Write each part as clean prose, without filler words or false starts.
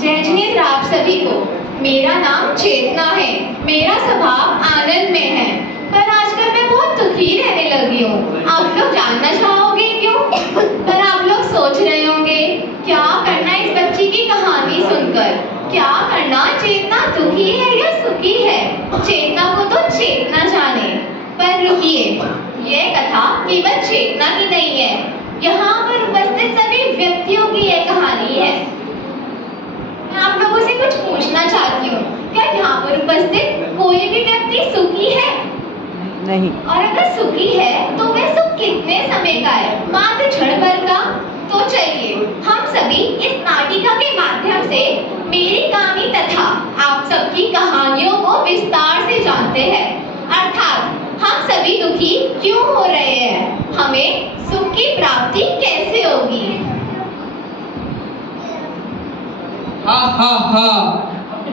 जय जिनेंद्र आप सभी को। मेरा नाम चेतना है। मेरा स्वभाव आनंद में है, पर आजकल मैं बहुत दुखी रहने लगी हूँ। आप लोग जानना चाहोगे क्यों? पर आप लोग सोच रहे होंगे क्या करना इस बच्ची की कहानी सुनकर। क्या करना, चेतना दुखी है या सुखी है, चेतना को तो चेतना जाने। पर रुकिए, यह कथा केवल चेतना की नहीं है, यहाँ पर उपस्थित सभी व्यक्तियों की यह कहानी है। मैं आप लोगों से कुछ पूछना चाहती हूँ, क्या यहाँ पर उपस्थित कोई भी व्यक्ति सुखी है? नहीं। और अगर सुखी है तो वह सुख कितने समय का है, मात्र क्षण भर का? तो चलिए हम सभी इस नाटिका के माध्यम से मेरी कहानी तथा आप सबकी कहानियों को विस्तार से जानते हैं। अर्थात हम सभी दुखी क्यों हो रहे हैं, हमें सुख की प्राप्ति कैसे होगी। हा हा हा,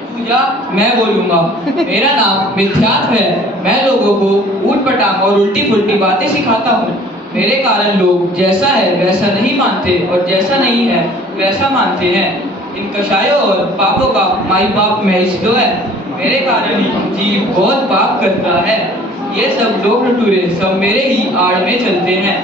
पूजा मैं बोलूंगा। मेरा नाम मिथ्यात्व है। मैं लोगों को ऊट-पटांग और उल्टी पुल्टी बातें सिखाता हूँ। मेरे कारण लोग जैसा है वैसा नहीं मानते और जैसा नहीं है वैसा मानते हैं। इन कषायों और पापों का माई बाप महेश जो है, मेरे कारण ही जीव बहुत पाप करता है। ये सब लोग टटूरे सब मेरे ही आड़ में चलते हैं।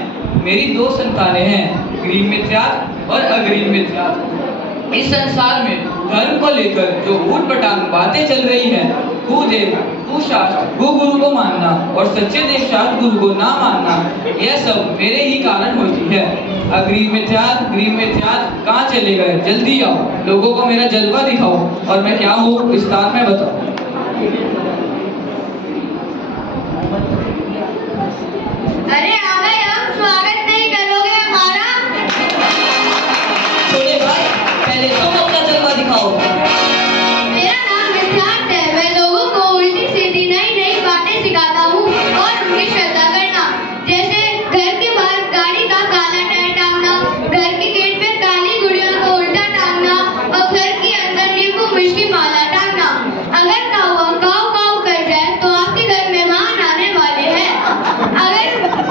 मेरी दो संतानें हैं, ग्रीव मिथ्यात्व और अग्रीव मिथ्यात्व। इस संसार में धर्म को लेकर जो ऊट-पटांग बातें चल रही हैं, कुदेव, कुशास्त्र, गुरु को मानना और सच्चे देव शास्त्र गुरु को ना मानना, यह सब मेरे ही कारण होती है। अग्रीव मिथ्यात्व, ग्रीव मिथ्यात्व कहाँ चले गए? जल्दी आओ, लोगों को मेरा जलवा दिखाओ और मैं क्या हूँ विस्तार में बताओ। अरे आ गए हम, स्वागत नहीं करोगे हमारा? छोटे भाई, पहले तुम अपना जलवा दिखाओ। मेरा नाम मिथ्यात्व है। मैं लोगों को उल्टी सीधी नई नई बातें सिखाता हूँ और उनकी श्रद्धा करना। जैसे घर के बाहर गाड़ी का काला टायर टांगना, घर के गेट पे काली गुड़िया को उल्टा टांगना और घर के अंदर नींबू मिर्च की माला टांगना। अगर कौवा काऊ काऊ कर जाए तो आपके घर मेहमान आने वाले हैं। अगर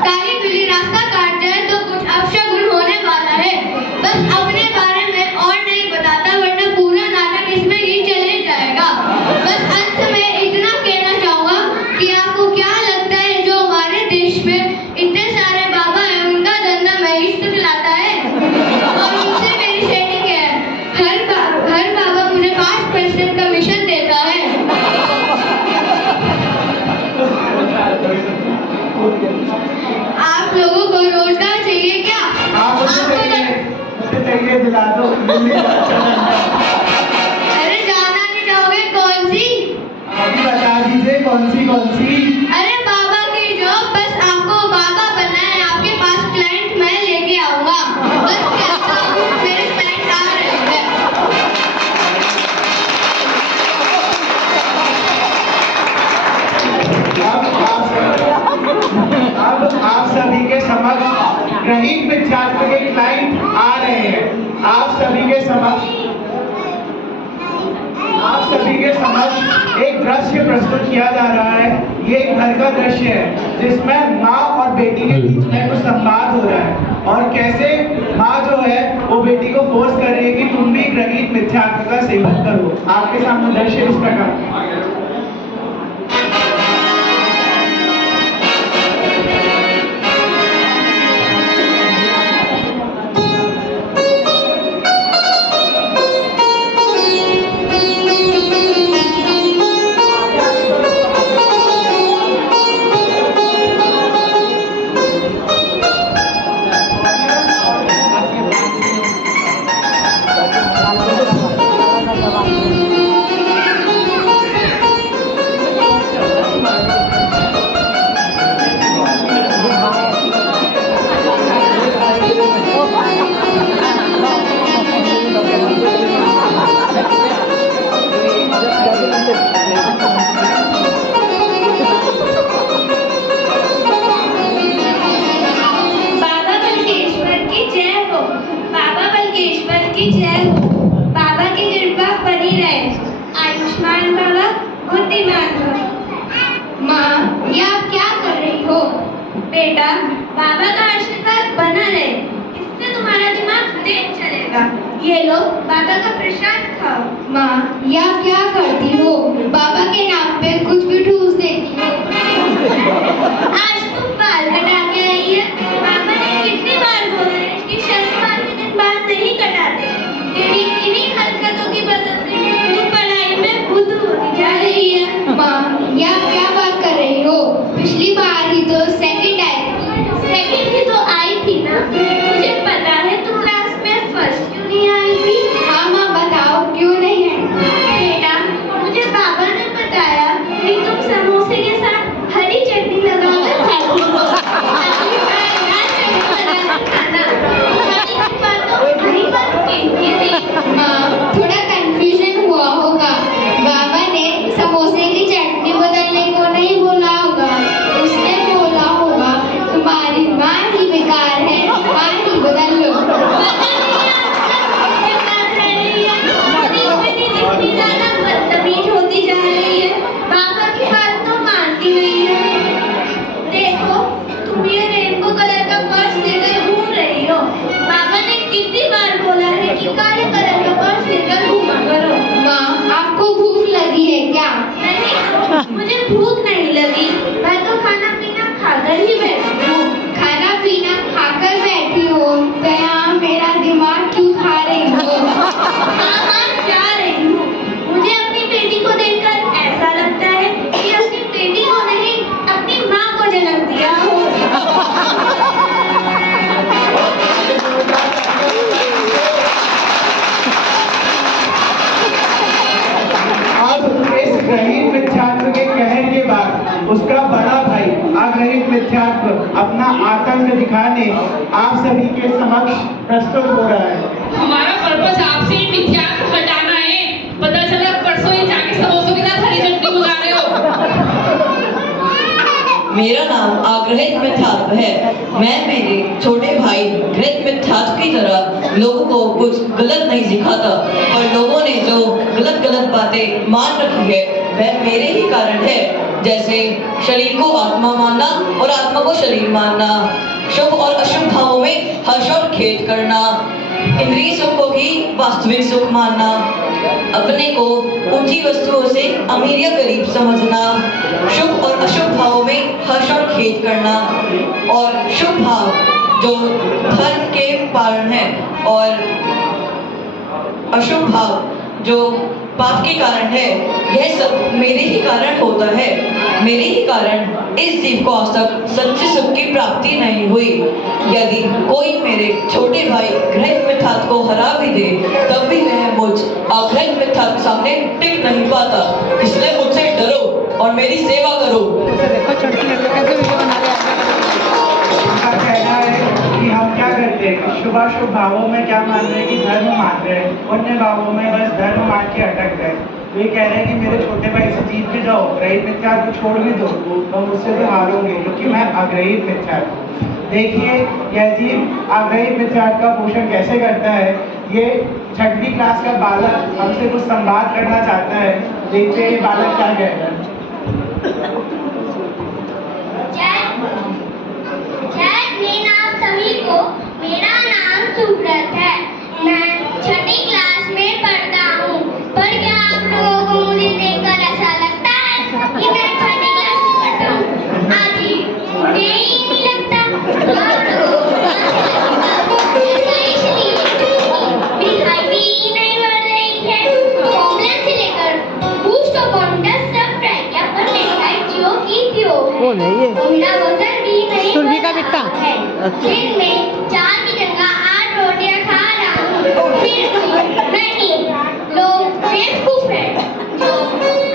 काली बिल्ली रास्ता काट जाए तो कुछ अपशगुन होने वाला है। बस अपने बारे में और नहीं बताता, वरना पूरा नाटक इसमें ही चले जाएगा। बस अंत में इतना कहना चाहूंगा कि आपको क्या लगता है जो हमारे देश में इतने सारे बाबा हैं, उनका धंधा महेश तो चलाता है और उनसे मेरी सेटिंग है। हर बाबा मुझे 5% कमीशन देता है। आप लोगों को रोजगार चाहिए क्या? मुझे चाहिए, दिला दो। अरे जानना नहीं चाहोगे कौन सी? अभी बता दीजिए कौन सी? अरे बाबा की जॉब, बस आपको बाबा बनना है। आपके पास क्लाइंट मैं लेके आऊंगा। बस कहता हूँ मेरे क्लाइंट आ रहे हैं। अब आप सभी के समक्ष ग्रहीत मिथ्यात्व के क्लाइंट आ रहे हैं। आप सभी के समक्ष एक दृश्य प्रस्तुत किया जा रहा है। ये एक घर का दृश्य है जिसमें माँ और बेटी के बीच में कुछ संवाद हो रहा है और कैसे माँ जो है वो बेटी को फोर्स कर रही है कि तुम भी ग्रहीत मिथ्यात्व का सेवन करो। आपके सामने दृश्य इस प्रकार। बेटा, बाबा का आशीर्वाद बना रहे, इससे तुम्हारा दिमाग तेज चलेगा। ये लो बाबा का प्रसाद खाओ। माँ, या क्या करती हो? बाबा के नाम पे कुछ भी ठूस देती हो। आज तुम बाल कटा के आई है। बाबा ने कितनी बार बोला है कि शनिवार के दिन बाल नहीं कटाते। तेरी इन्हीं हरकतों की वजह से तू पढ़ाई में बुद्ध होती जा रही है। माँ, या क्या बात कर रही हो? पिछली बार ही तो सेकंड आई थी। सेकंड ही तो आई थी ना। मुझे पता है तू क्लास में फर्स्ट क्यों नहीं आई थी। हाँ माँ, बताओ क्यों नहीं है? बेटा, मुझे बाबा ने बताया कि तुम समोसे के साथ हरी चटनी लगाकर खाती हो। अगली बार लाल चटनी लगाकर खाना। खाने की बात तो नहीं बात कहती थी। माँ, थोड़ा कंफ्यूजन हुआ होगा। बाबा ने समोसे की चटनी बदलने को नहीं बोला होगा। उसने बोला होगा तुम्हारी माँ ही बेकार है, माँ ही बदल लो। इतनी ज्यादा बदतमीज होती जा रही है। बाबा की बात तो मानती नहीं है। देखो, तुम ये रेनबो कलर का पर्स लेकर घूम रही हो। बाबा ने कितनी बार बोला है कि काले कलर का पर्स लेकर घूमा करो। माँ, आपको भूख लगी है क्या? नहीं, मुझे भूख नहीं लगी। मैं तो खाना पीना खाकर ही बैठी हूँ। खाना पीना खाकर बैठी हो तो यहाँ मेरा दिमाग क्यों खा रही हो? हाँ, जा रही हूँ। मुझे अपनी बेटी को देखकर ऐसा लगता है कि अपनी बेटी को नहीं, अपनी माँ को जन्म दिया हो। अब इस गरीब मिथ्यात्व के कहर के बाद उसका बड़ा भाई आग्रहित मिथ्यात्व अपना आतंक दिखाने आप सभी के समक्ष प्रस्तुत हो रहा है। हमारा पर्पस आपसे ही मिथ्यात्व हटाना है। पता चला परसों ही जाके समोसों के साथ हरी चटनी मंगा रहे हो। मेरा नाम आग्रहित मिथ्यात्व है। मैं मेरे छोटे भाई घृत मिथ्यात्व की तरह लोगों को कुछ गलत नहीं सिखाता, और लोगों ने जो गलत गलत बातें मान रखी है वह मेरे ही कारण है। जैसे शरीर को आत्मा मानना और आत्मा को शरीर मानना, शुभ और अशुभ भावों में हर्ष और खेद करना, इंद्रिय सुख को ही वास्तविक सुख मानना, अपने को ऊंची वस्तुओं से अमीर या गरीब समझना, शुभ और अशुभ भावों में हर्ष और खेद करना, और शुभ भाव जो धर्म के कारण है और अशुभ भाव जो पाप के कारण है, यह सब मेरे ही कारण होता है। मेरे ही कारण इस जीव को आज तक सच्चे सुख की प्राप्ति नहीं हुई। यदि कोई मेरे छोटे भाई घृत मिथ्यात्व को हरा भी दे, तब भी वह मुझ आग्रहित मिथ्यात्व के सामने टिक नहीं पाता। इसलिए मुझसे डरो और मेरी सेवा करो। उनका कहना है कि हम क्या करते हैं, शुभ अशुभ भावों में क्या मान रहे हैं कि धर्म मान रहे हैं, पुण्य भावों में बस धर्म मान के अटक गए। तो ये कह रहे हैं कि मेरे छोटे भाई से जीत भी जाओ, ग्रहित मिथ्यात्व को छोड़ भी दो, तो मुझसे तो हारोगे क्योंकि मैं अग्रहित मिथ्यात्व हूँ। देखिए यह जीव अग्रहित मिथ्यात्व का पोषण कैसे करता है। ये 6वीं क्लास का बालक हमसे कुछ संवाद करना चाहता है। देखते हैं ये बालक क्या कहता है। सभी को, मेरा नाम सुब्रत है। मैं 6वीं क्लास में पढ़ता हूँ। पर क्या आप लोगों को मुझे देखकर ऐसा लगता है कि मैं 6वीं क्लास में पढ़ता हूँ? आजी, मुझे ही नहीं लगता। आप लोगों को ऐसा इसलिए क्योंकि मेरी हाइट भी नहीं बढ़ रही है। फॉर्मूला से लेकर बूस्ट और कॉन्टस सब ट्राई किया, पर मेरी हाइट जो की त्यों है। मेरा वजन भी नहीं बढ़ रहा है। दिन में 4 की जगह 8 रोटियां खा रहा हूँ। फिर भी नहीं, लोग बेवकूफ हैं जो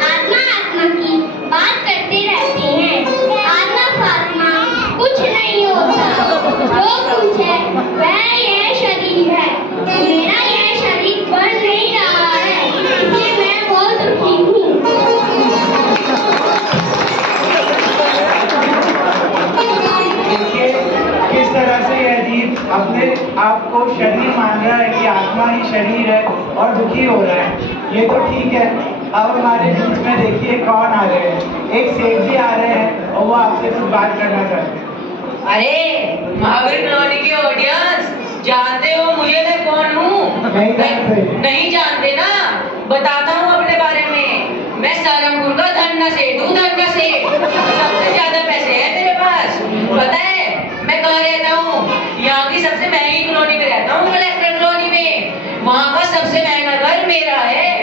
आत्मा आत्मा की बात करते रहते हैं। आत्मा फात्मा कुछ नहीं होता। जो कुछ है वह यह शरीर है। मेरा यह शरीर बढ़ नहीं रहा है, इसलिए मैं बहुत दुखी हूँ। देखिए किस तरह से यह जीव अपने आप को शरीर मान रहा है कि आत्मा ही शरीर है और दुखी हो रहा है। ये तो ठीक है। अब हमारे बीच में देखिए कौन आ रहे हैं। एक सेठ जी आ रहे हैं और वो आपसे कुछ बात करना चाहते हैं। अरे महावीर कॉलोनी के ऑडियंस, जानते हो मुझे मैं कौन हूँ? नहीं जानते। नहीं जानते ना, बताता हूँ अपने बारे में। मैं सारंगपुर का धन्ना सेठ हूँ, धन्ना सेठ। सबसे ज्यादा पैसे हैं मेरे पास। पता है मैं कहाँ रहता हूँ? यहाँ की सबसे महंगी कॉलोनी में रहता हूँ, कलेक्टर कॉलोनी में। वहाँ का सबसे महंगा घर मेरा है।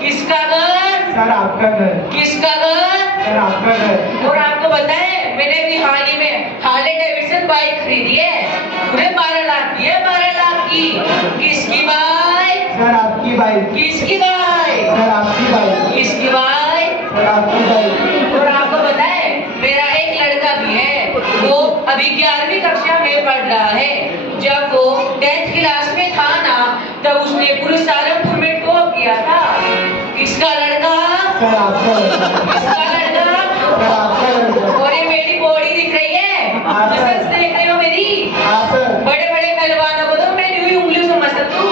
किसका घर? सर आपका घर। किसका घर? सर आपका घर। और आपको पता है मैंने भी हाल ही में हार्ले डेविडसन बाइक खरीदी है, पूरे 12 लाख की है, 12 लाख की। किसकी बाइक? सर आपकी बाइक। किसकी बाइक? सर आपकी बाइक। किसकी बाइक? सर आपकी बाइक। और आपको पता है मेरा एक लड़का भी है, वो अभी 11वीं कक्षा में पढ़ रहा है। जब वो 10th क्लास में था ना, तब उसने पूरे सारंगपुर में टॉप किया था। किसका लड़का? सर आपका लड़का। किसका लड़का? सर आपका लड़का। और ये मेरी बॉडी दिख रही है, हाँ, सर। मसल्स देख रहे हो मेरी? हाँ सर। बड़े बड़े पहलवानों को तो मैं यूं ही उंगलियों से मसल दूं।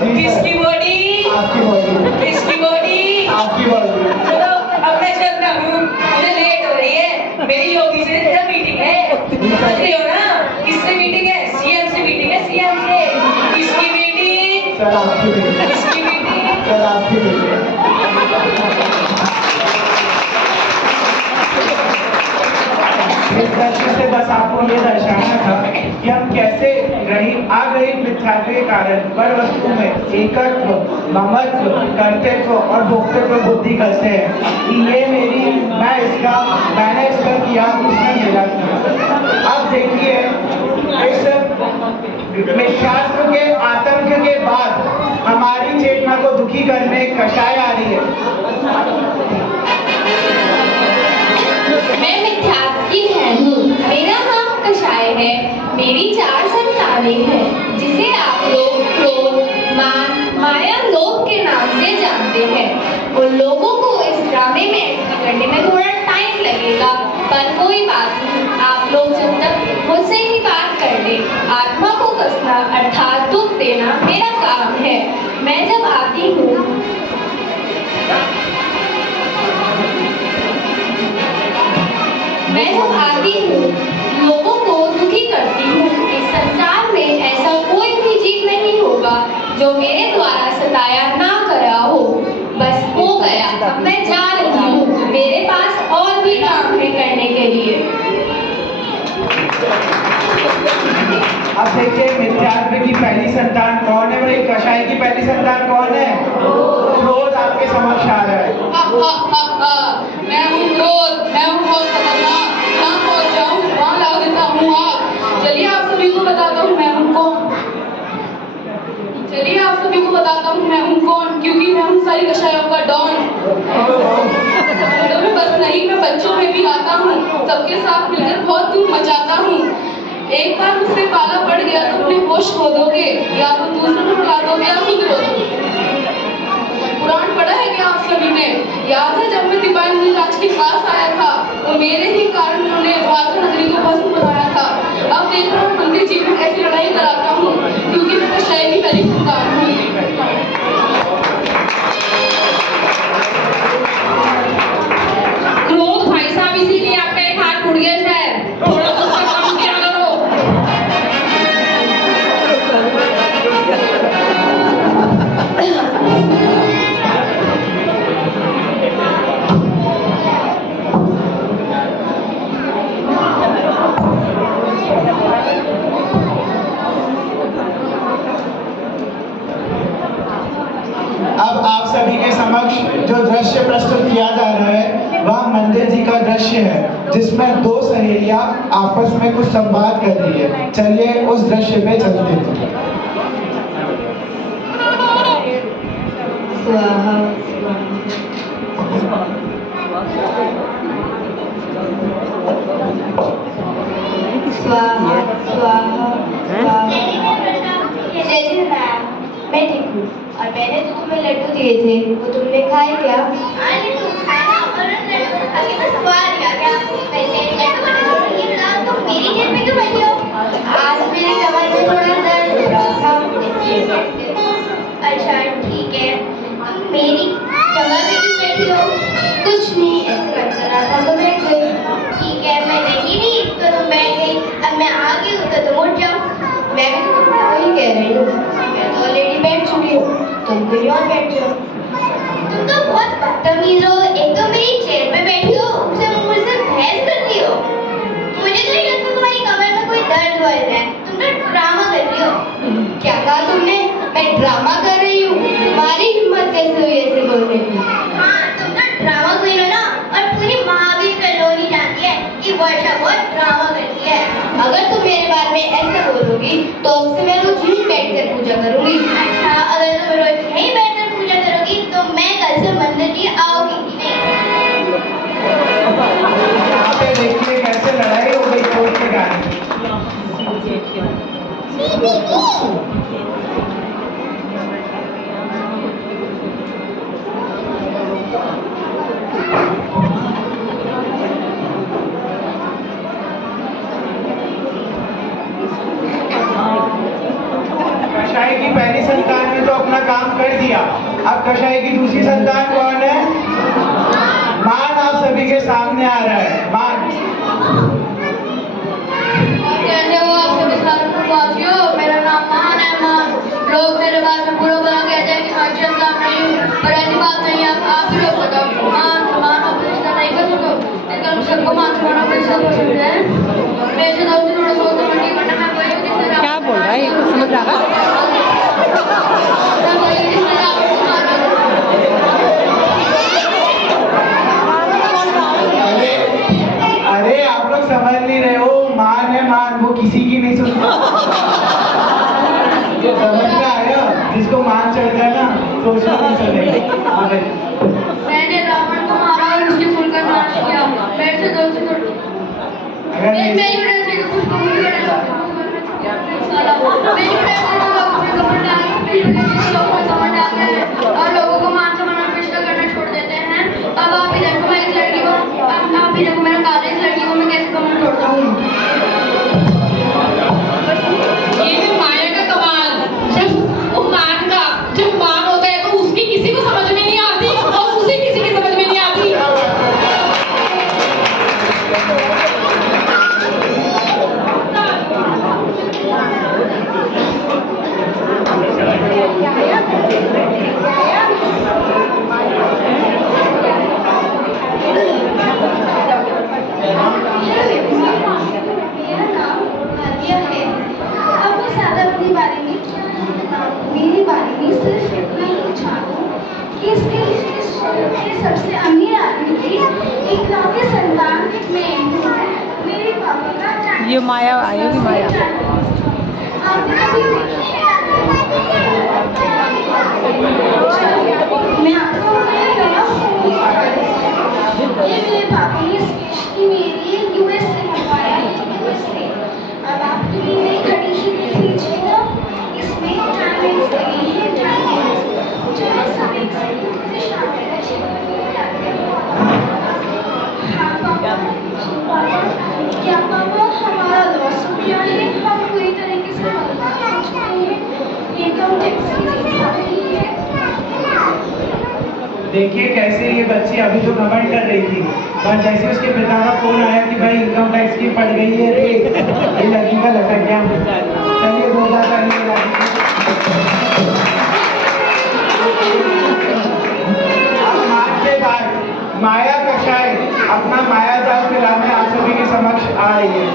जी सर। किसकी बॉडी? आपकी बॉडी। किसकी बॉडी? आपकी बॉडी। चलो अब मैं चलता हूँ, मुझे लेट हो रही है। मेरी योगी से जरा मीटिंग है, समझ रही हो ना? किससे मीटिंग है? सीएम से मीटिंग है, सीएम से। किसकी मीटिंग? सर आपकी मीटिंग। किसकी मीटिंग? सर आपकी मीटिंग। इस दृश्य से बस आपको ये दर्शाना था कि हम कैसे आग्रहित मिथ्यात्व के कारण बड़ वस्तु में एकत्व, ममत्व, कर्तृत्व और भोक्तृत्व बुद्धि करते हैं कि ये मैंने इसका किया, उसने मेरा किया। अब देखिए इस मिथ्यात्व के आतंक के बाद हमारी चेतना को दुखी करने कषाय आ रही है। मैं मिथ्यात्व की बहन हूँ। मेरा नाम कषाय है। मेरी 4 संतानें हैं, जिसे आप लोग क्रोध, मान, माया, लोभ के नाम से जानते हैं। उन लोगों को इस ड्रामे में एंट्री करने में थोड़ा टाइम लगेगा, पर कोई बात नहीं। आप लोग जब तक मुझसे ही बात कर ले। आत्मा को कसना अर्थात दुख देना मेरा काम है। मैं जब आती हूँ लोगों को दुखी करती हूँ। इस संसार में ऐसा कोई भी जीव नहीं होगा जो मेरे द्वारा सताया ना करा हो। बस हो गया, अब मैं जा रही हूँ। मेरे पास और भी काम है करने के लिए। अब देखिए मिथ्यात्व की पहली संतान कौन है? भाई कषाय की पहली संतान कौन है? क्रोध आपके समक्ष आ रहा है। मैं हूँ क्रोध, मैं हूँ बहुत खतरनाक। कहाँ पहुँच जाऊँ वहाँ ला देता हूँ आग। चलिए आप सभी को बताता हूँ मैं हूँ कौन। चलिए आप सभी को बताता हूँ मैं हूँ कौन, क्योंकि मैं हूँ सारी कषायों का डॉन। में बस नहीं, मैं बच्चों में भी आता हूँ, सबके साथ मिलकर बहुत धूम मचाता हूँ। एक बार मुझसे पाला पड़ गया तो अपने होश खो दोगे, या तो दूसरों को रुला दोगे या खुद रो दोगे। पुराण पढ़ा है क्या आप सभी ने? याद है जब मैं दीपावली राज के पास आया था तो मेरे ही कारण उन्होंने द्वारका नगरी को भस्म बनाया था। अब देख रहा हूँ मंदिर जी में कैसी लड़ाई कराता हूँ, क्योंकि मैं कषाय की पहली संतान हूँ। क्रोध भाई साहब, इसीलिए आपका एक हाथ टूट गया शायद। थोड़ा तो उसका काम किया करो। अब आप सभी के समक्ष जो दृश्य प्रस्तुत किया जा रहा है वह मंदिर जी का दृश्य है, जिसमें 2 सहेलियां आपस में कुछ संवाद कर रही है। चलिए उस दृश्य पे चलते हैं। स्वाहा स्वाहा स्वाहा स्वाहा। जय जय मैम, मैं ठीक हूँ। और मैंने जो तुम्हें लड्डू दिए थे वो तुमने खाए क्या? लड्डू खाया और लड्डू खा के बस स्वाद आ गया। वैसे लड्डू का थोड़ी नाम तो मेरी जेब में क्यों बैठी हो? आज मेरे कमर में थोड़ा दर्द हो रहा था, इसलिए बैठी हूँ। अच्छा ठीक है, तुम मेरी जगह पे क्यों बैठी हो? कुछ नहीं, ऐसे कर रहा था तो बैठ गई। ठीक है, मैं नहीं तो तुम बैठ गई। अब मैं आ गई हूँ तो तुम उठ जाओ। तो ड्रामा कर रही हो। क्या कहा तुमने? मैं ड्रामा कर रही हूँ? तुम्हारी हिम्मत कैसे हुई ऐसे बोलने की? हाँ, तुम तो ड्रामा क्वीन हो ना, और पूरी महावीर कॉलोनी जानती है कि वर्षा बहुत ड्रामा करती है। अगर तुम मेरे बारे में ऐसे बोलोगी तो अब से मैं रोज यहीं बैठकर पूजा करूंगी। अच्छा, अगर तुम रोज यहीं बैठकर पूजा करोगी तो मैं कल से मंदिर की आओगी ही नहीं। यहाँ पे देखिए कैसे लड़ाई हो गई कोर्ट के कारण। कशाई की पहली संतान ने तो अपना काम कर दिया, अब कशाई की दूसरी संतान कौन है? मान आप सभी के सामने आ रहा है। मान कैसे हो आप सभी वासियों? मेरा नाम मान है। मान, लोग मेरे बारे में बुरा भला कहते हैं कि मैं अच्छा इंसान नहीं हूँ, पर ऐसी बात नहीं है। आप ही लोग बताओ, मान आप रिश्ता नहीं कर सकते? इसका सबको मान समाना रिश्ता पसंद है। मेरे से दोस्ती थोड़ा बहुत समझ वरना मैं वही हूँ जिससे क्या बोल रहा है ये कुछ समझ रहा है? मैं वही हूँ जिससे आपको मारना है। अरे आप लोग समझ नहीं रहे हो, मान है मान, वो किसी की नहीं सुनता। ये समझ में आया? जिसको मान चढ़ जाए ना तो उसको नहीं चलेगा। मैंने रावण को मारा और उसके फूल का नाश किया। मेरे से दोस्ती थोड़ी अगर मेरी वजह से कुछ बहुत बड़ा साला मेरी वजह से लोग मुझे कपड़ डाल मेरी वजह से लोग मुझे कपड़ डालते हैं और लोगों को मान सम्मान रिश्ता करना छोड़ देते हैं। अब आप ही देखो मैं इस लड़की को, आप ही देखो मेरा कार्य इस लड़की को मैं कैसे कमर तोड़ता हूँ। ये है माया का कमाल। जब वो जब मान होता है तो उसकी किसी को समझ में नहीं आती और उसे किसी की समझ में नहीं आती। मेरा नाम नादिया है। अब मैं ज़्यादा अपने बारे में क्या बताऊँ? मेरे बारे में सिर्फ इतना ही जानूँ कि इसके सबसे अमीर आदमी की इकलौती संतान मैं हूँ। मेरे पापा का ये माया आएगी माया। आपने कभी देखी है? मैं आपको ये मेरे पापा ने स्पेशली मेरे लिए यूएस से मंगवाया है। अब आपके लिए मेरी घड़ी ही देख लीजिएगा। इसमें डायमंड्स लगे हैं, डायमंड्स जो है सब एक से मुझे शामिल है। हाँ पापा, क्या पापा हमारा लॉस हो गया है? हम पूरी तरीके से बर्बाद हो चुके हैं। इनकम टैक्स की रेट आ रही है। देखिए कैसे ये बच्ची अभी तो कमेंट कर रही थी, पर जैसे उसके पिता का फोन आया कि भाई इनकम टैक्स की पड़ गई है रेट, ये लड़की का लटक गया। चलिए बोला करिए। अब मान के बाद माया कशाई अपना माया जाल फैलाने आप सभी के समक्ष आ रही है।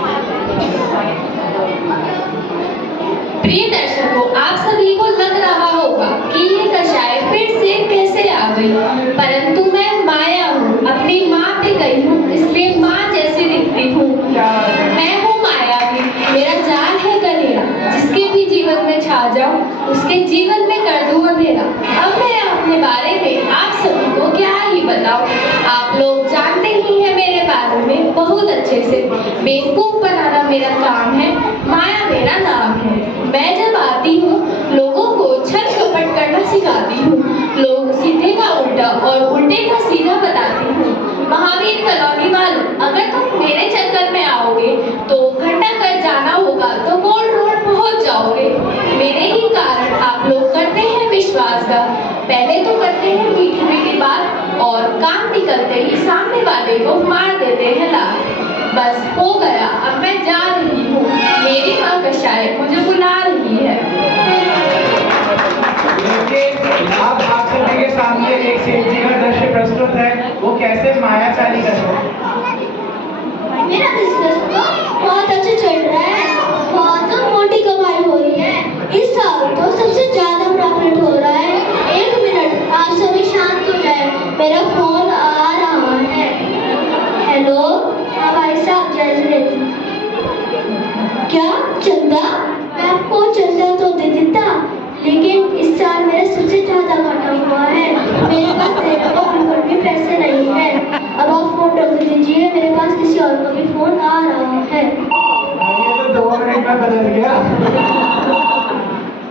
प्रिय दर्शकों, आप सभी को लग रहा होगा कि ये कशाय फिर से कैसे आ गई, परंतु मैं माया हूँ, अपनी माँ पे गई हूँ, इसलिए माँ जैसी दिखती हूँ। मैं हूँ मायावी, मेरा जाल है गहरा, जिसके भी जीवन में छा जाऊँ उसके जीवन में कर दूँ अंधेरा। अब मैं अपने बारे में आप सभी को क्या ही बताऊँ, आप लोग जानते ही हैं मेरे बारे में बहुत अच्छे से। बेवकूफ बनाना मेरा काम है, माया मेरा नाम है। मैं जब आती हूँ लोगों को छल कपट करना सिखाती हूँ, लोग सीधे का उल्टा और उल्टे का सीधा बताती हूँ। महावीर कॉलोनी वालों, अगर तुम मेरे चक्कर में आओगे तो घंटा कर जाना होगा तो गोल्ड रोड पहुँच जाओगे। मेरे ही कारण आप लोग करते हैं विश्वासघात, पहले तो करते हैं मीठी मीठी बात और काम निकलते ही सामने वाले को मार देते हैं लात। बस हो गया, अब मैं जा रही हूँ, मेरी माँ कशाय मुझे बुला रही है। अब आप सभी के सामने एक सेठ जी का दृश्य प्रस्तुत है, वो कैसे माया चाली करते हैं। मेरा बिजनेस तो बहुत अच्छा चल रहा है। बहुत मोटी चलता तो दे देता, लेकिन इस साल मेरा सबसे ज्यादा घाटा हुआ है। मेरे पास देने को बिल्कुल भी पैसे नहीं है। अब आप फोन रख दीजिए, मेरे पास किसी और का भी फोन आ रहा है। ये तो 2 मिनट में बदल गया।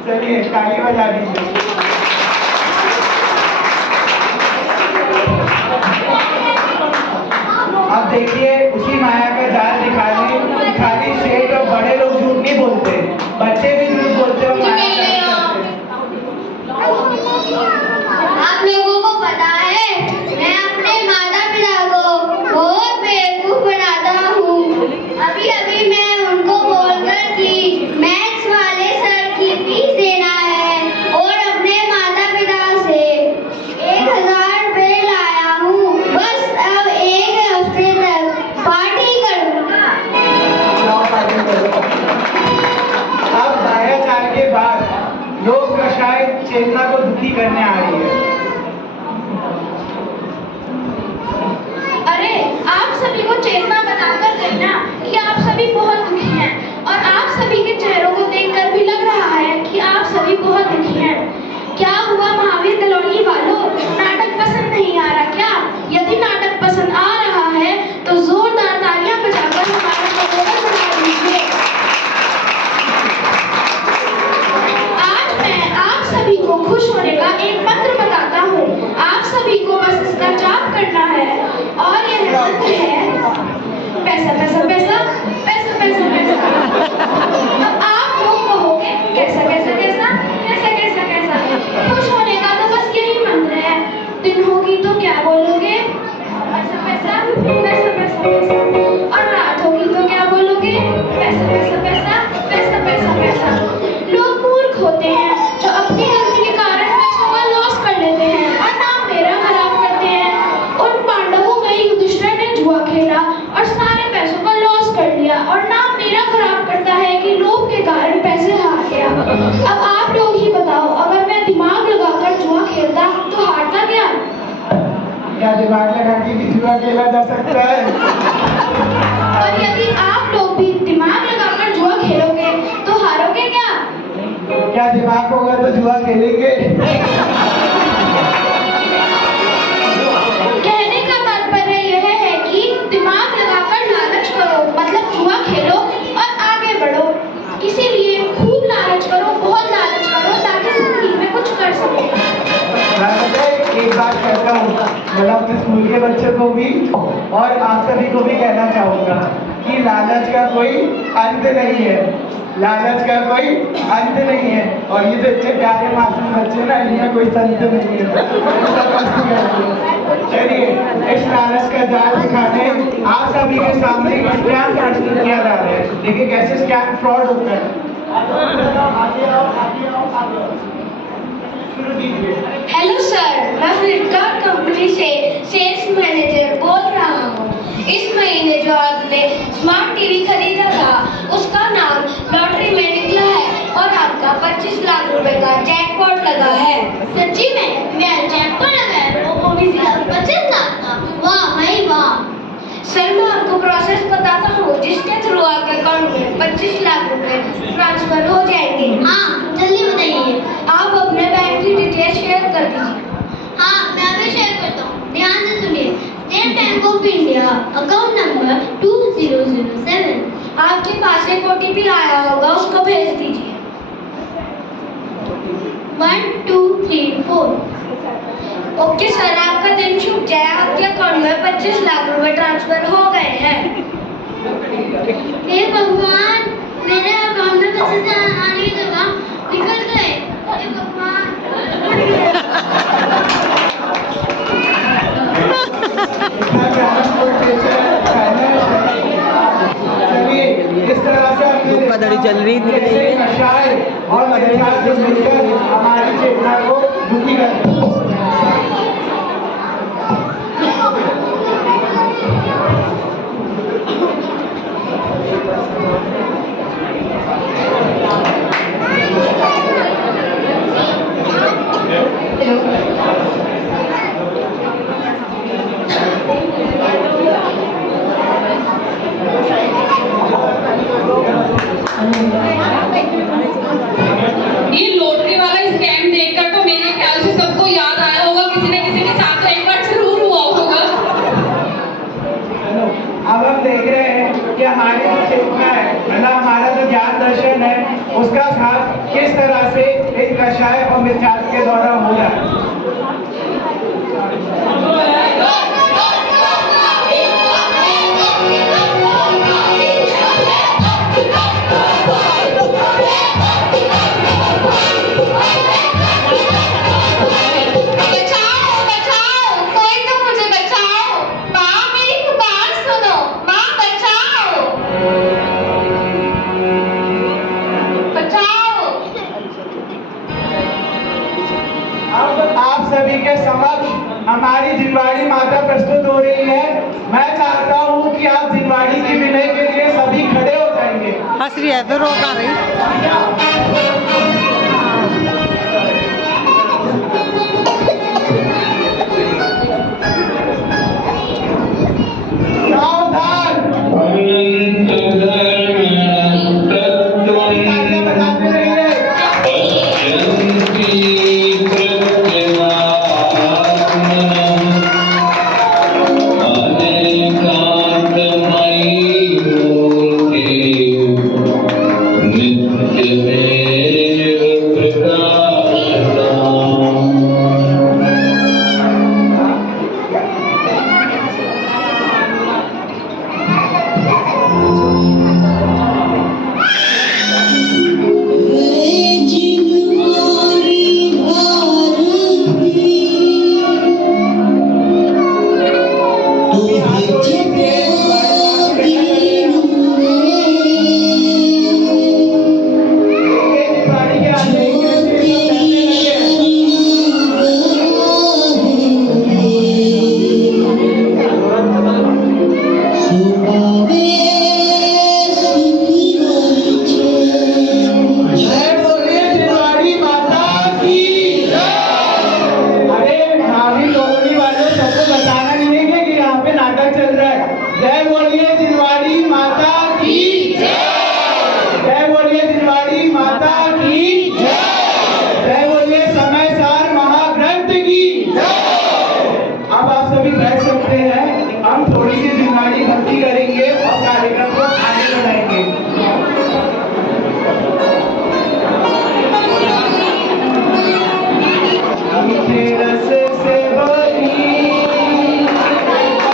चलिए ताली बजा दीजिए। अब देखिए उसी माया का जाल दिखाने खाली सेठ और बड़े लोग झूठ नहीं बोलते, बच्चे भी झूठ बोलते और माया का आप लोगों को पता है, मैं अपने माता पिता को बहुत बेवकूफ बनाता हूँ। अभी अभी मैं उनको बोलकर कि मैथ्स वाले सर की फीस देना है और अपने माता पिता से 1000 रुपए लाया हूँ। बस अब 1 हफ्ते तक पार्टी करूँगा। अब 12 साल के बाद लोग शायद चेतना को दुखी करने आ रही है। अरे आप सभी को चेतना बताकर कहना कि आप सभी बहुत दुखी हैं और आप सभी के चेहरों को देखकर भी लग रहा है कि आप सभी बहुत दुखी हैं। क्या हुआ महावीर कॉलोनी वालों, नाटक पसंद नहीं आ रहा क्या? यदि नाटक पसंद आ रहा है तो जोरदार तालियां बजाकर हमारा मनोबल बढ़ा दीजिए। आज मैं आप सभी को खुश होने का एक मंत्र बताता हूँ। आप सभी को बस इसका जाप करना है और यह मंत्र है पैसा पैसा पैसा पैसा पैसा पैसा। अब आप लोग कहोगे कैसा कैसा कैसा कैसा कैसा कैसा? खुश होने का तो बस यही मंत्र है। दिन होगी तो क्या बोलोगे? पैसा पैसा पैसा पैसा पैसा। और रात होगी तो क्या बोलोगे? पैसा पैसा पैसा पैसा पैसा पैसा। लोग मूर्ख होते हैं जो अपनी गलती के कारण पैसों का लॉस कर लेते हैं और नाम मेरा खराब करते हैं। उन पांडवों में युधिष्ठिर ने जुआ खेला और सारे पैसों का लॉस कर लिया और नाम मेरा खराब करता है कि लोभ के कारण पैसे हार गया। अब आप लोग ही बताओ, अगर मैं दिमाग लगाकर जुआ खेलता तो हारता क्या? क्या दिमाग लगा के भी जुआ खेला जा सकता है? और यदि आप लोग भी दिमाग लगाकर जुआ खेलोगे तो हारोगे क्या? क्या दिमाग होगा तो जुआ खेलेंगे? कहने का तात्पर्य यह है कि दिमाग लगाकर लालच करो, मतलब जुआ खेलो और आगे बढ़ो। इसीलिए खूब लालच करो, बहुत लालच करो ताकि जिंदगी में कुछ कर सको। मैं पता है एक बात कहता हूँ, मैं अपने स्कूल के बच्चों को भी और आप सभी को भी कहना चाहूँगा कि लालच का कोई अंत नहीं है, लालच का कोई अंत नहीं है। और ये जो इतने प्यारे मासूम बच्चे ना, इनका कोई संत नहीं है, सब मस्ती करते हैं। चलिए इस लालच का जाल दिखाने आप सभी के सामने एक स्कैम प्रस्तुत किया जा रहा है। देखिए कैसे स्कैम फ्रॉड होता है। आगे आओ, आगे आओ, आगे आओ। शुरू कीजिए। हेलो सर, मैं फ्लिपकार्ट कंपनी से सेल्स मैनेजर बोल रहा हूँ। इस महीने जो आपने स्मार्ट टीवी खरीदा था उसका नाम लॉटरी में निकला है और आपका 25 लाख रुपए का जैकपॉट लगा है। सच्ची में मेरा जैकपॉट लगा है, वो भी सिर्फ 25 लाख का? वाह भाई वाह। सर मैं आपको प्रोसेस बताता हूँ जिसके थ्रू आपके अकाउंट में 25 लाख रुपए ट्रांसफर हो जाएंगे। हाँ जल्दी बताइए। आप अपने बैंक की डिटेल शेयर कर दीजिए। हाँ मैं अभी शेयर करता हूँ, ध्यान से सुनिए। State bank of India account number 2007। आपके पास एक OTP आया होगा, उसको भेज दीजिए। 1 2 3 4। ओके सर, आपका दिन शुभ जाए। आपके अकाउंट में 25 लाख रुपए ट्रांसफर हो गए हैं। हे भगवान, मेरे अकाउंट में पैसे आने की जगह निकल गए। हे भगवान। चलिए इस तरह से धोखाधड़ी चल रही थी। नशाए और नशा से मिलकर हमारी चेतना को दुखी करते हैं। का घात किस तरह से इन कषाय और मिथ्यात्व के द्वारा हो रहा है। बचाओ बचाओ, कोई तो मुझे बचाओ। माँ मेरी पुकार सुनो, माँ बचाओ बचाओ। अब आप सभी के समक्ष हमारी जिनवाड़ी माता प्रस्तुत हो रही है। मैं चाहता हूँ कि आप जिनवाड़ी की विनय के लिए सभी खड़े हो जाएंगे। हंस रही है तो रोका रही। सावधान, तालियां बजाते रहिए। जिनवाड़ी के आगे एक दूसरे से लड़ने लगे। जय बोलिए जिनवाड़ी माता की जय। अरे भाभी कॉलोनी वालों, सबको बताना नहीं है कि यहाँ पे नाटक चल रहा है। जय बोलिए जिनवाड़ी माता की जय। जय बोलिए जिनवाड़ी माता की जय। जय बोलिए समय सार महाग्रंथ की जय। अब आप सभी बैठ सकते हैं। हम थोड़ी सी जिनवाड़ी भक्ति करेंगे और कार्यक्रम को आगे बढ़ाएंगे। मीठे रस से भरी,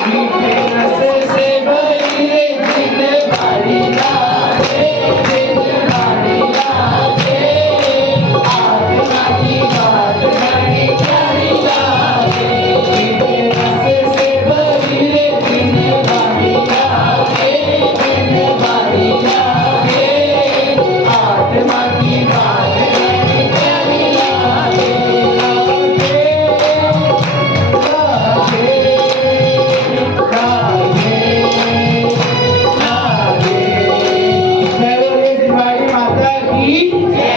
मीठे रस से भरी रे जिनवाड़ी लागे, जिनवाड़ी लागे। आत्मा की बात बड़ी प्यारी लागे। मीठे रस से भरी रे जिनवाड़ी लागे, जिनवाड़ी लागे। आत्मा की बात बड़ी प्यारी लागे। जय बोलिए जिनवाड़ी माता की जय।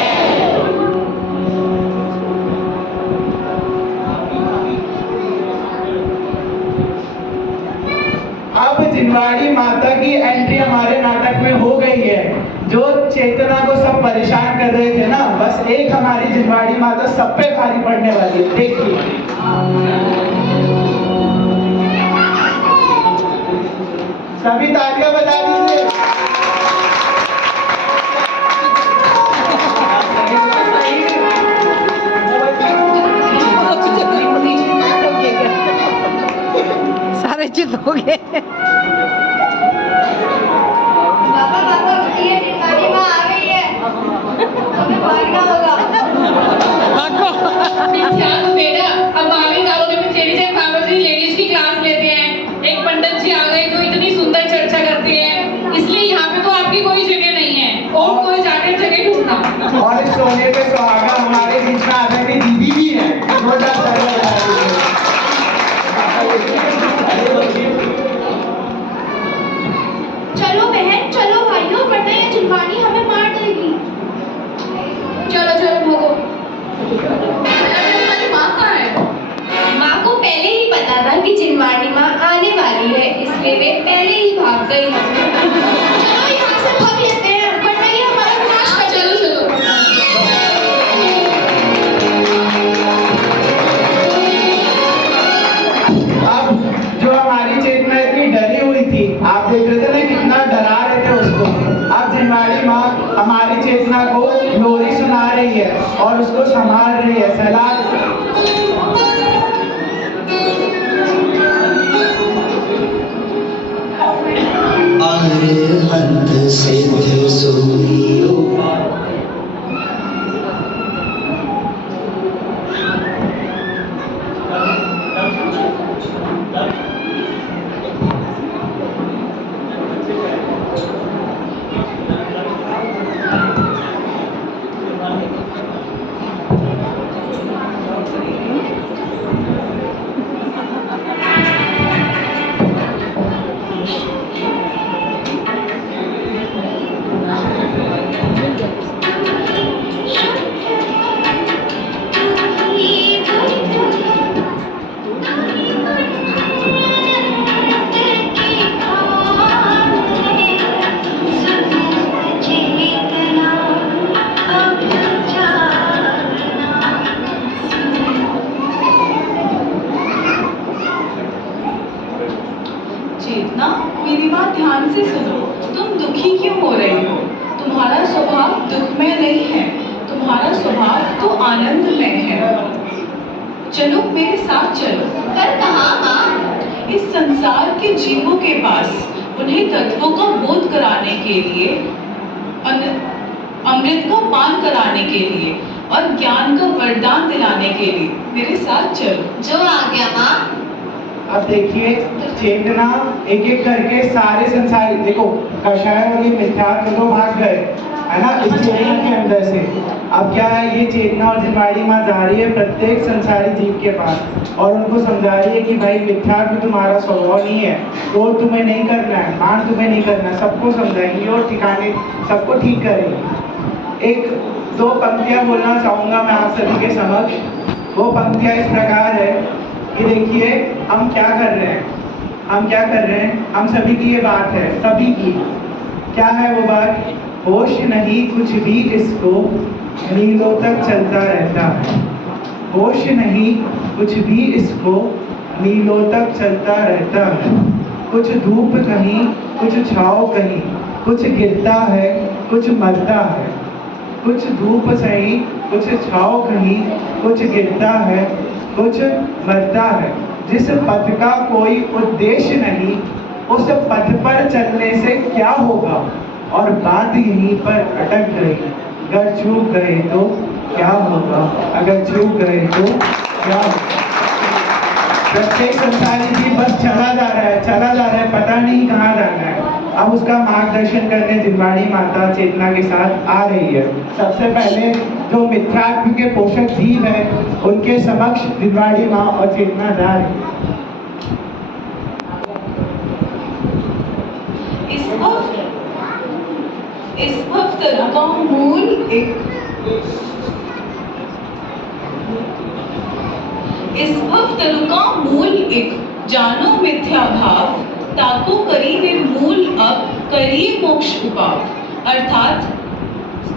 अब जिनवाड़ी माता की एंट्री हमारे नाटक में हो गई है। जो चेतना को सब परेशान कर रहे थे ना, बस एक हमारी जिनवाड़ी माता सब पे भारी पड़ने वाली है। देखिए, सभी तालियां बजा दीजिए। सारे चित हो गए। बाबा बाबा उठिए, जिनवाड़ी माँ आ गई है, हमें भागना होगा। भागो। मिथ्यात्व बेटा, अब आगे कॉलोनी में लेडीज एंड फैमिली लेडीज की क्लास लेते हैं। एक पंडित जी आ गए जो इतनी सुंदर चर्चा करती है, इसलिए यहाँ पे तो आपकी कोई जगह नहीं है और कोई जाकर जगह ढूंढना। और इस सोने पे सुहागा हमारे बीच में आने की दीदी भी है। जोरदार तालियां बजा दीजिए। चलो बहन, चलो भाइयों, वरना ये जिनवाड़ी हमें मार देगी। चलो चलो भागो। तुम्हारी माँ कहाँ है? माँ को पहले ही पता था कि जिनवाड़ी माँ आने वाली है, इसलिए वे पहले ही भाग गई। चलो यहाँ से भाग लेते हैं, वरना ये हमारा विनाश कर चलो चलो। अब जो हमारी चेतना इतनी डरी हुई थी, आप देख रहे थे ना कितना डरा रहे थे उसको। अब जिनवाड़ी माँ हमारी चेतना को और उसको संभाल रही है। सलाह अरहंत सिद्ध सोनियो चेतना, मेरी बात ध्यान से सुनो। तुम दुखी क्यों हो रही हो? तुम्हारा स्वभाव दुखमय नहीं है, तुम्हारा स्वभाव तो आनंदमय है। चलो मेरे साथ चलो। पर कहाँ माँ? इस संसार के जीवों के पास उन्हें तत्वों का बोध कराने के लिए, अमृत का पान कराने के लिए और ज्ञान का वरदान दिलाने के लिए मेरे साथ चलो। जो आ गया माँ। अब देखिए, चेतना एक एक करके सारे संसारी, देखो कषाय और ये मिथ्यात्व तो भाग गए, है ना, इस चेतना के अंदर से। अब क्या है, ये चेतना और जिनवाड़ी माँ जा रही है प्रत्येक संसारी जीव के पास और उनको समझा रही है कि भाई मिथ्यात्व तुम्हारा स्वभाव नहीं है, तो तुम्हें नहीं करना है, मान तुम्हें नहीं करना है। सबको समझाएंगे और ठिकाने सबको ठीक करेंगे। एक दो पंक्तियां बोलना चाहूंगा मैं आप सभी के समक्ष। वो पंक्तियां इस प्रकार है कि देखिए हम क्या कर रहे हैं, हम सभी की ये बात है, सभी की। क्या है वो बात? होश नहीं कुछ भी इसको, मीलों तक चलता रहता है। होश नहीं कुछ भी इसको, मीलों तक चलता रहता है। कुछ धूप कहीं, कुछ छाँव कहीं, कुछ गिरता है, कुछ मरता है। कुछ धूप सही, कुछ छाँव कहीं, कुछ गिरता है, कुछ मरता है। जिस पथ का कोई उद्देश्य नहीं, उस पथ पर चलने से क्या होगा? और बात यहीं पर अटक गई, अगर चूक गए तो क्या होगा? अगर चूक गए तो क्या होगा? प्रत्येक संसारी जी बस चला जा रहा है, पता नहीं कहाँ जाना है। अब उसका मार्गदर्शन करने जिनवाड़ी माता चेतना के साथ आ रही है। सबसे पहले जो मिथ्यात्व के पोषक जीव है उनके समक्ष जिनवाड़ी माँ और चेतना जा रही है। इस वक्त का मूल एक जानो मिथ्या भाव, ताको करी निर्मूल अब करिए मोक्ष उपाव। अर्थात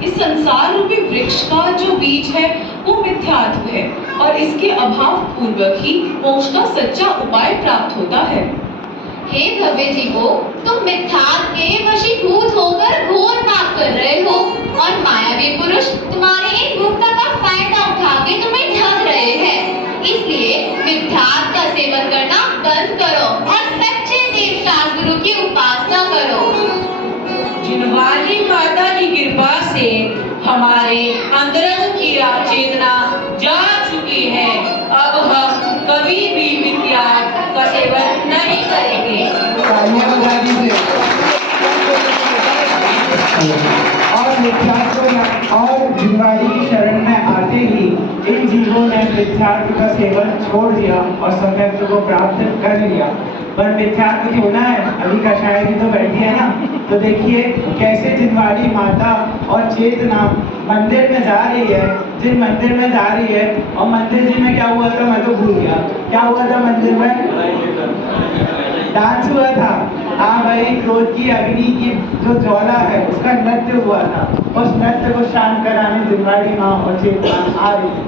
इस संसार रूपी वृक्ष का जो बीज है वो मिथ्यात्व है और इसके अभाव पूर्वक ही मोक्ष का सच्चा उपाय प्राप्त होता है। हे भव्य जीवो, तुम मिथ्यात्व के वशीभूत होकर घोर पाप कर रहे हो और मायावी पुरुष तुम्हारी इन मूर्खता का फायदा उठा के तुम्हें ठग रहे हैं। इसलिए मिथ्यात्व का सेवन करना बंद करो और सच्चे देव शास्त्र की उपासना करो। जिनवाड़ी माता की कृपा से हमारे अंतरंग की चेतना जा चुकी है। अब हम कभी भी मिथ्या का सेवन नहीं करेंगे। तालियां बजा दीजिए। और मिथ्यात्व और जिनवाड़ी की शरण में आते ही इन जीवों ने मिथ्यात्व का सेवन छोड़ दिया और सम्यक्त्व को प्राप्त कर लिया। पर मिथ्यात्व क्यों ना है, अभी कषाय जी तो बैठी है ना, तो देखिए कैसे जिनवाड़ी माता और चेतना मंदिर में जा रही है। जिन मंदिर में जा रही है, और मंदिर जी में क्या हुआ था मैं तो भूल गया, क्या हुआ था मंदिर में? डांस हुआ था। हाँ भाई, क्रोध की अग्नि की जो ज्वाला है उसका नृत्य हुआ था। उस नृत्य को शांत कराने जिनवाड़ी माँ और चेतना आ रही है।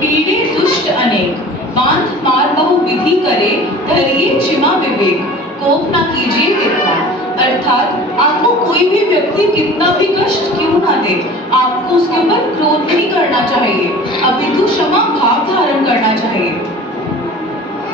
पीड़े दुष्ट अनेक, बांध मार बहु विधि करे धरिए क्षमा विवेक, कोप ना कीजिए कितना। अर्थात आपको कोई भी व्यक्ति कितना भी कष्ट क्यों ना दे, आपको उसके ऊपर क्रोध नहीं करना चाहिए, अपितु क्षमा भाव धारण करना चाहिए।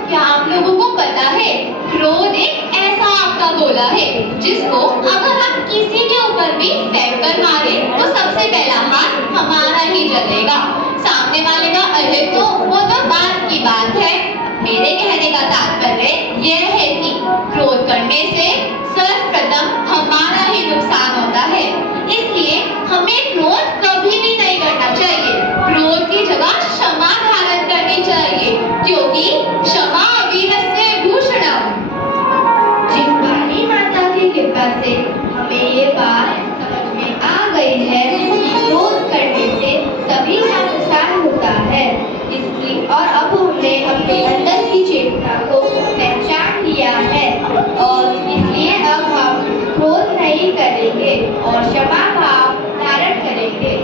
क्या आप लोगों को पता है, क्रोध एक ऐसा आपका गोला है जिसको अगर हम किसी के ऊपर भी फेंक कर मारे तो सबसे पहला हाथ हमारा ही जलेगा। सामने वाले का अहित तो वो तो बात की बात है। मेरे कहने का तात्पर्य यह है कि क्रोध करने से सर्वप्रथम हमारा ही नुकसान होता है, इसलिए हमें क्रोध कभी भी नहीं करना चाहिए। क्रोध की जगह क्षमा धारण करनी चाहिए, क्योंकि क्षमा वीरस्य भूषणम। जिनवाणी माता की कृपा से हमें ये बात समझ में आ गई है कि क्रोध करने से सभी का नुकसान होता है, इसलिए और अब हमने अपने अंदर की चेतना को पहचान लिया है और इसलिए अब हम क्रोध नहीं करेंगे और क्षमा भाव धारण करेंगे।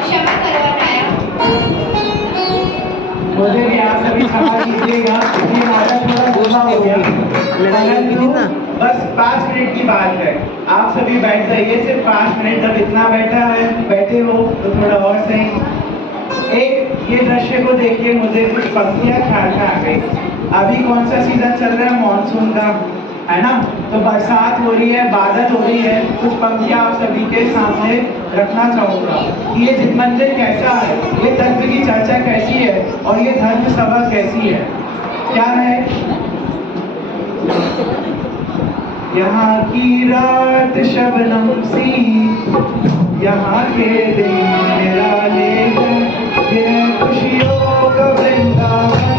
क्षमा करो अनाया। मुझे भी आप सभी क्षमा कीजिएगा, ये नाटक थोड़ा बोला हो गया। बस 5 मिनट की बात है, आप सभी बैठ जाइए, सिर्फ 5 मिनट। तक इतना बैठे हो तो थोड़ा और सही। एक ये दृश्य को देखिए, मुझे कुछ पंक्तियां ख्याल में आ गई। अभी कौन सा सीजन चल रहा है? मानसून का, है ना? तो बरसात हो रही है, बादल हो रही है। कुछ पंक्तियां आप सभी के सामने रखना चाहूंगा कि ये जिन मंदिर कैसा है, ये तत्व की चर्चा कैसी है और ये धर्म सभा कैसी है। क्या है? यहाँ की रात शबनम सी, यहाँ के दिन निराले हैं, ये खुशियों का वृंदावन,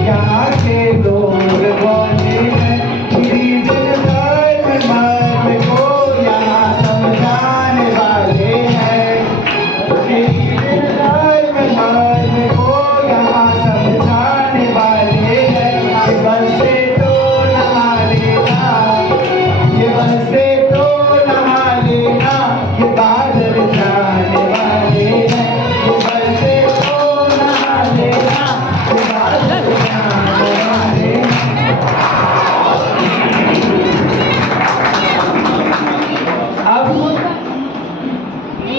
यहाँ के लोग बोले हैं। श्री जगदार मर्म को यहाँ समझाने वाले हैं, श्री जगदार मर्म को यहाँ समझाने वाले हैं। ये बरसे तो नहा लेना, ये बरसे तो नहा लेना, ये बादल जाने वाले हैं। ये बरसे तो नहा लेना, ये बादल जाने वाले हैं।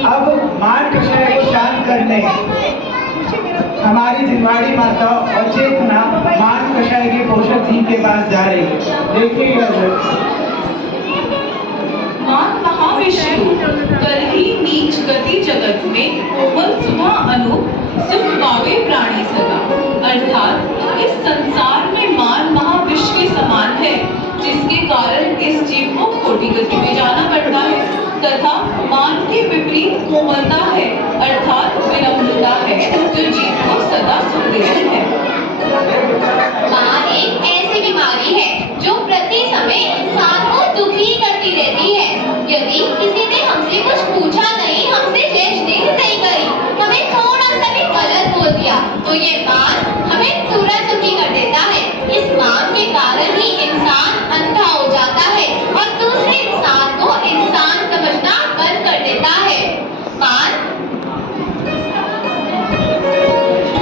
अब मान विषय को शांत करने हमारी जिनवाड़ी माता और चेतना मान कषाय के पोषक जी के पास जा रही है। देखिएगा मान महाविष्णु कर ही नीच गति जगत में, कोमल सुबह अनूप सुख पावे प्राणी सदा। अर्थात इस संसार में मान महाविष्णु के समान है, जिसके कारण इस जीव को खोटी गति में जाना पड़ता है, तथा मान के विपरीत कोमलता है, अर्थात विनम्रता है, जो जीव को सदा सुख देती है। मान एक ऐसी बीमारी है जो प्रति समय इंसान को दुखी करती रहती है। यदि किसी ने हमसे कुछ पूछा नहीं, हमसे लेनदेन नहीं करी, हमें थोड़ा सा भी गलत बोल दिया, तो ये मान हमें तुरंत दुखी कर देता है। इस मान के कारण ही इंसान अंधा हो जाता है और दूसरे इंसान को इंसान समझना बंद कर देता है। मान,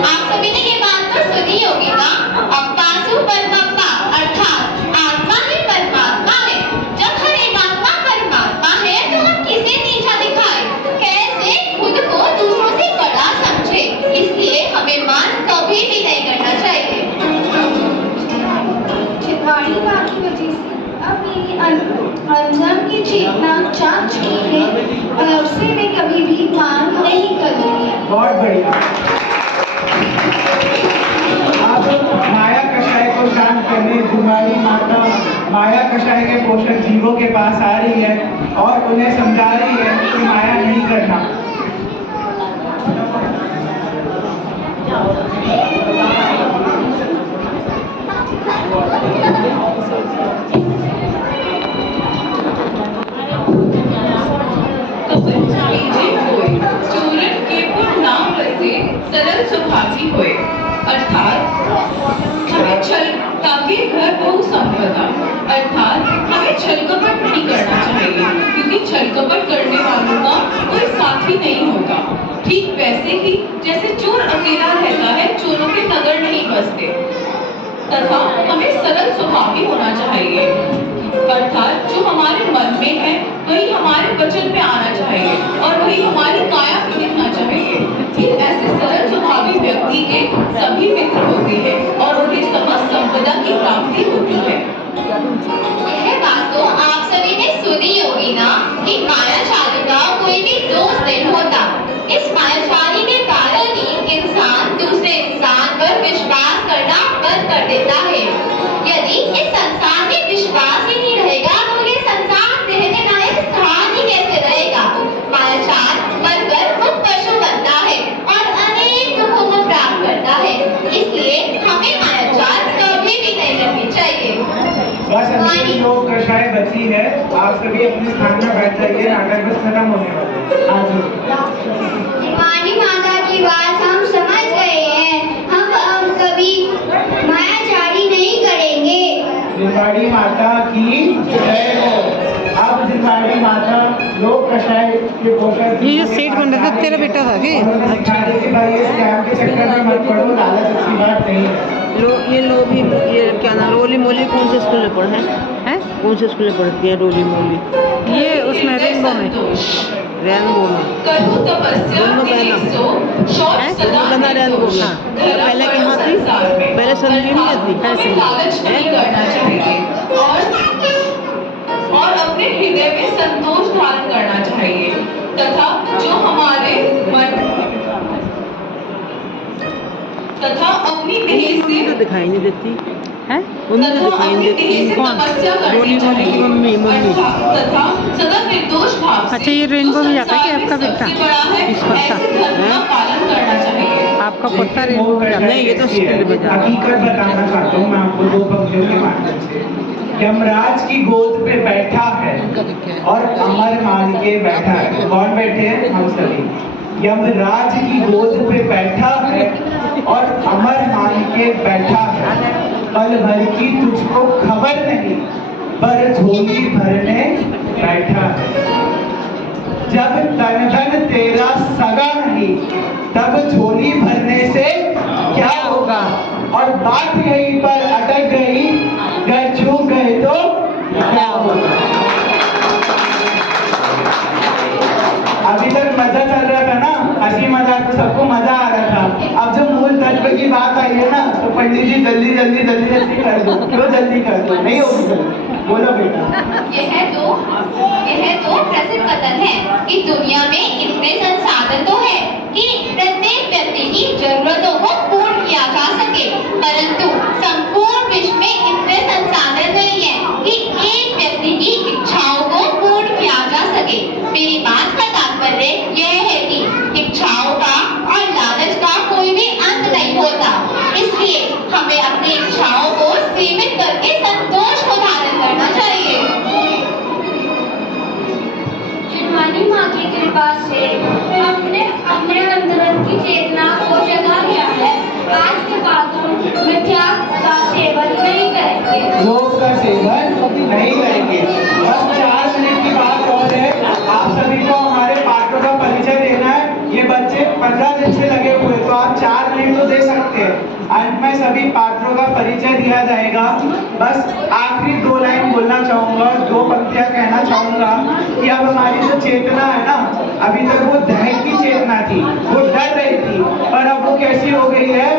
आप सभी ने ये बात तो सुनी होगी ना, अप्पासु परमप्पा, अर्थात आत्मा ही परमात्मा है। जब हर एक आत्मा परमात्मा है तो हम किसे नीचा दिखाए, कैसे खुद को दूसरों से बड़ा समझे, इसलिए हमें मान कभी भी नहीं करना चाहिए। चितवाड़ी माँ की वजह से अब मेरी अंजम की चेतना जाग चुकी है और अब से मैं कभी भी मान नहीं करूँगी। बहुत बढ़िया। अब माया कषाय को शांत करने जिनवाड़ी माता माया कषाय के पोषक जीवों के पास आ रही है और उन्हें समझा रही है कि माया नहीं करना। चूरन के पुर नाम रसे सरल सुभागी होए। अर्थात हमें छल ताकि घर बहु संपदा, अर्थात हमें छल कपट नहीं करना चाहिए, क्योंकि छल कपट करने वालों का कोई साथी नहीं होता। ठीक वैसे ही जैसे चोर अकेला रहता है तथा हमें सरल स्वभावी होना चाहिए। अर्थात जो हमारे मन में है वही हमारे वचन में आना चाहिए और वही हमारी काया में दिखना चाहिए। फिर ऐसे सरल स्वभावी व्यक्ति के सभी मित्र होते हैं और उन्हें समस्त संपदा की प्राप्ति होती है। यह बात तो आप सभी ने सुनी होगी ना कि मायाचारी का कोई भी दोस्त नहीं होता। इस मायाचारी के कारण ही इंसान दूसरे इंसान पर विश्वास करना बंद कर देता है। यदि इस संसार में विश्वास ही नहीं रहेगा तो ये संसार रहने लायक स्थान ही कैसे रहेगा। मायाचार मरकर खुद पशु बनता है और अनेक दुखों को प्राप्त करता है। इसलिए हमें मायाचार कभी भी नहीं करनी चाहिए। बस अभी लोग कक्षाएं बची है, आप सभी अपने स्थान में बैठ जाइए, नाटक बस खत्म होने वाला है। शिवानी माता की बात हम समझ गए हैं। हम अब कभी मायाचारी नहीं करेंगे। जिनवाड़ी माता की जय हो। अब जिनवाड़ी माता लोग कषाय के पोषक ये जो सेठ बन रहा था तेरा बेटा था कि सिखाने के भाई इस कैंप के चक्कर में मत पड़ो, लालच अच्छी बात नहीं है। ये क्या नाम रोली मोली कौन से स्कूल में पढ़े हैं? कौन से स्कूल में पढ़ती है रोली मोली? ये उसमें रेनबो में करो तपस्या तेरी सो, शौच सदा बना रेनबो में। पहले कहाँ थी? पहले संजीवनी थी। हमें लालच नहीं करना चाहिए और अपने हृदय में संतोष धारण करना चाहिए तथा जो हमारे मन तथा अपनी देह से तो दिखाई नहीं देती है, उन्हें तो तथा दिखाई अपनी नहीं देह देती। से कौन? तपस्या रोली करनी मोली की चाहिए मम्मी तथा सदा निर्दोष भाव से अच्छा, ये रेनबो में जाता है कि संसार आपका में बेटा? सबसे बड़ा है किसका था? ऐसे धर्म का हैं? पालन करना चाहिए। आपका पत्ता रेनबो में जाता नहीं, ये तो स्कूल में जाता है। हकीकत बताना चाहता हूँ मैं आपको दो पंक्तियों के माध्यम से। यमराज की गोद पे बैठा है और अमर मान के बैठा है। कौन बैठे हैं? हम सभी। यमराज की गोद पे बैठा है और अमर मान के बैठा है। पल भर की तुझको खबर नहीं पर झोली भरने बैठा है। जब तन धन तेरा सगा नहीं तब झोली भरने से क्या होगा। और बात यहीं पर अटक गई, घर चूक गए तो क्या होगा। अभी तक मजा चल रहा था ना, हंसी मजाक तो सबको मजा आ रहा था। अब जो मूल तत्व की बात आई है ना, तो पंडित जी जल्दी जल्दी जल्दी जल्दी कर दो। क्यों जल्दी कर दो? नहीं होगी जल्दी। बोलो बेटा। यह तो प्रसिद्ध कथन है कि दुनिया में इतने संसाधन तो है कि प्रत्येक व्यक्ति की जरूरतों को पूर्ण किया जा सके, परंतु संपूर्ण विश्व में इतने संसाधन नहीं है कि एक व्यक्ति की इच्छाओं को पूर्ण किया जा सके। मेरी बात का तात्पर्य यह है कि इच्छाओं का और लालच का कोई भी अंत नहीं होता। इसलिए हमें अपनी इच्छाओं को सीमित करके संतोष को धारण करना चाहिए। जिनवानी माँ की कृपा से हमने अपने अंदर की चेतना को जगा लिया है। आज के बाद हम मिथ्या का सेवन नहीं करेंगे। लोभ का सेवन नहीं करेंगे। बस 4 मिनट की बात और है। आप सभी को हमारे पाठों का परिचय देना है। ये बच्चे 15 दिन से लगे हुए, तो आप 4 मिनट तो दे सकते हैं। अंत में सभी पात्रों का परिचय दिया जाएगा। बस आखिरी 2 लाइन बोलना चाहूंगा, 2 पंक्तियां कहना चाहूंगा कि अब हमारी जो चेतना है ना, अभी तक वो दहन की चेतना थी, वो डर रही थी, पर अब वो कैसी हो गई है?